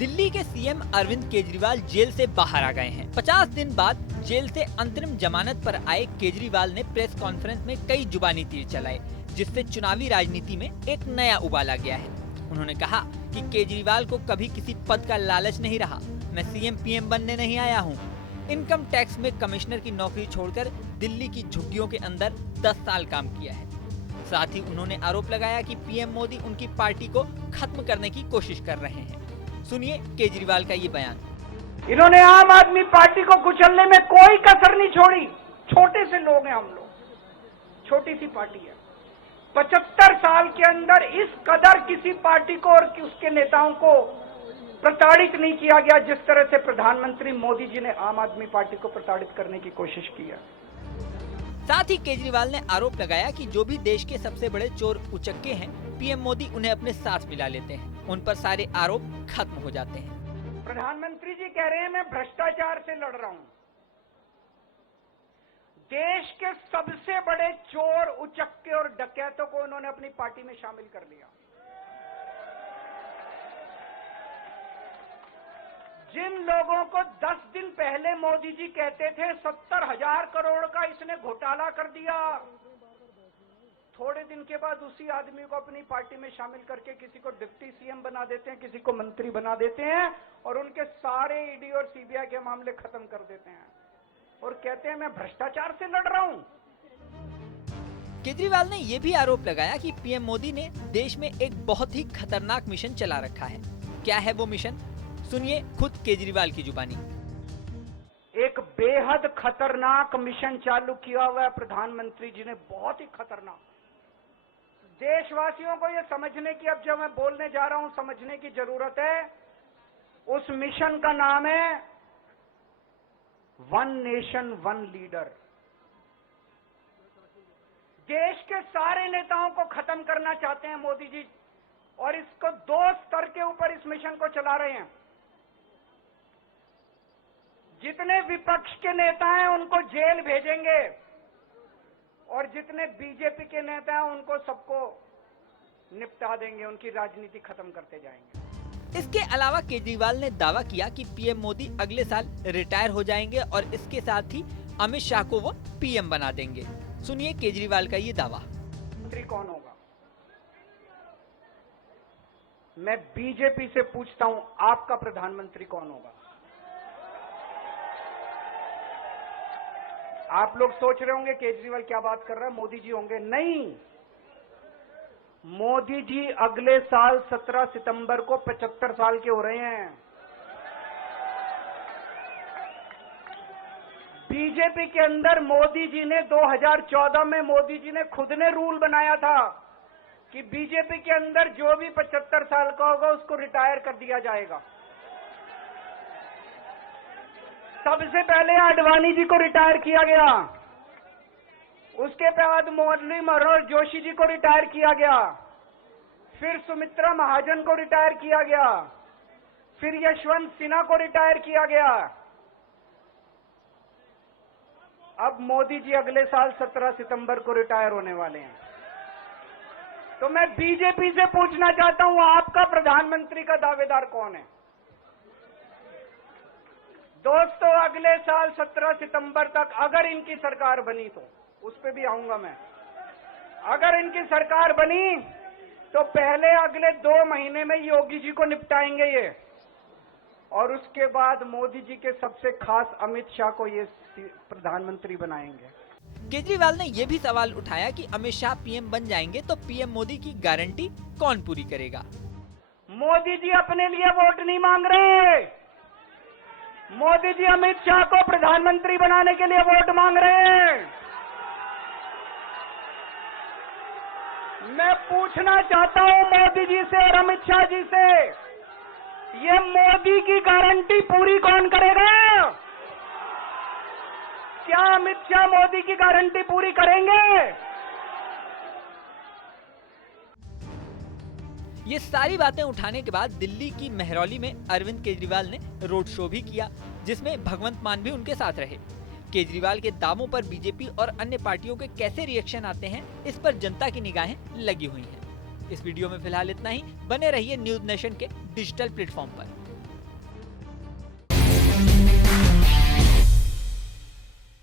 दिल्ली के CM Arvind Kejriwal jail से बाहर आ गए हैं। 50 दिन बाद जेल से अंतरिम जमानत पर आए केजरीवाल ने प्रेस कॉन्फ्रेंस में कई जुबानी तीर चलाए, जिससे चुनावी राजनीति में एक नया उबाल आ गया है। उन्होंने कहा कि केजरीवाल को कभी किसी पद का लालच नहीं रहा। मैं सीएम पीएम बनने नहीं आया हूँ। इनकम टैक्स में कमिश्नर की नौकरी छोड़कर दिल्ली की झुग्गियों के अंदर 10 साल काम किया है। साथ ही उन्होंने आरोप लगाया कि पीएम मोदी उनकी पार्टी को खत्म करने की कोशिश कर रहे हैं। सुनिए केजरीवाल का ये बयान। इन्होंने आम आदमी पार्टी को कुचलने में कोई कसर नहीं छोड़ी। छोटे से लोग हैं हम लोग, छोटी सी पार्टी है। 75 साल के अंदर इस कदर किसी पार्टी को और उसके नेताओं को प्रताड़ित नहीं किया गया जिस तरह से प्रधानमंत्री मोदी जी ने आम आदमी पार्टी को प्रताड़ित करने की कोशिश की है। साथ ही केजरीवाल ने आरोप लगाया कि जो भी देश के सबसे बड़े चोर उचक्के हैं, पीएम मोदी उन्हें अपने साथ मिला लेते हैं। उन पर सारे आरोप खत्म हो जाते हैं। प्रधानमंत्री जी कह रहे हैं मैं भ्रष्टाचार से लड़ रहा हूं। देश के सबसे बड़े चोर उचक्के और डकैतों को उन्होंने अपनी पार्टी में शामिल कर लिया। जिन लोगों को 10 दिन पहले मोदी जी कहते थे 70,000 करोड़ का इसने घोटाला कर दिया, थोड़े दिन के बाद उसी आदमी को अपनी पार्टी में शामिल करके किसी को डिप्टी सीएम बना देते हैं, किसी को मंत्री बना देते हैं और उनके सारे ईडी और सीबीआई के मामले खत्म कर देते हैं और कहते हैं मैं भ्रष्टाचार से लड़ रहा हूं। केजरीवाल ने यह भी आरोप लगाया कि पीएम मोदी ने देश में एक बहुत ही खतरनाक मिशन चला रखा है। क्या है वो मिशन? सुनिए खुद केजरीवाल की जुबानी। एक बेहद खतरनाक मिशन चालू किया हुआ है प्रधानमंत्री जी ने, बहुत ही खतरनाक। देशवासियों को यह समझने की, अब जब मैं बोलने जा रहा हूं, समझने की जरूरत है। उस मिशन का नाम है वन नेशन वन लीडर। देश के सारे नेताओं को खत्म करना चाहते हैं मोदी जी और इसको 2 स्तर के ऊपर इस मिशन को चला रहे हैं। जितने विपक्ष के नेता हैं उनको जेल भेजेंगे और जितने बीजेपी के नेता हैं उनको सबको निपटा देंगे, उनकी राजनीति खत्म करते जाएंगे। इसके अलावा केजरीवाल ने दावा किया कि पीएम मोदी अगले साल रिटायर हो जाएंगे और इसके साथ ही अमित शाह को वो पीएम बना देंगे। सुनिए केजरीवाल का ये दावा। मंत्री कौन होगा? मैं बीजेपी से पूछता हूं, आपका प्रधानमंत्री कौन होगा? आप लोग सोच रहे होंगे केजरीवाल क्या बात कर रहा है, मोदी जी होंगे। नहीं, मोदी जी अगले साल 17 सितंबर को 75 साल के हो रहे हैं। बीजेपी के अंदर मोदी जी ने 2014 में मोदी जी ने खुद ने रूल बनाया था कि बीजेपी के अंदर जो भी 75 साल का होगा उसको रिटायर कर दिया जाएगा। सबसे पहले आडवाणी जी को रिटायर किया गया, उसके बाद मुरली मनोहर जोशी जी को रिटायर किया गया, फिर सुमित्रा महाजन को रिटायर किया गया, फिर यशवंत सिन्हा को रिटायर किया गया। अब मोदी जी अगले साल 17 सितंबर को रिटायर होने वाले हैं। तो मैं बीजेपी से पूछना चाहता हूं, आपका प्रधानमंत्री का दावेदार कौन है? दोस्तों, अगले साल 17 सितंबर तक अगर इनकी सरकार बनी तो उस पे भी आऊंगा मैं। अगर इनकी सरकार बनी तो पहले अगले 2 महीने में योगी जी को निपटाएंगे ये, और उसके बाद मोदी जी के सबसे खास अमित शाह को ये प्रधानमंत्री बनाएंगे। केजरीवाल ने यह भी सवाल उठाया कि अमित शाह पीएम बन जाएंगे तो पीएम मोदी की गारंटी कौन पूरी करेगा? मोदी जी अपने लिए वोट नहीं मांग रहे। मोदी जी अमित शाह को प्रधानमंत्री बनाने के लिए वोट मांग रहे हैं। मैं पूछना चाहता हूं मोदी जी से और अमित शाह जी से, ये मोदी की गारंटी पूरी कौन करेगा? क्या अमित शाह मोदी की गारंटी पूरी करेंगे? ये सारी बातें उठाने के बाद दिल्ली की मेहरौली में अरविंद केजरीवाल ने रोड शो भी किया, जिसमें भगवंत मान भी उनके साथ रहे। केजरीवाल के दावों पर बीजेपी और अन्य पार्टियों के कैसे रिएक्शन आते हैं, इस पर जनता की निगाहें लगी हुई हैं। इस वीडियो में फिलहाल इतना ही। बने रहिए न्यूज नेशन के डिजिटल प्लेटफॉर्म पर।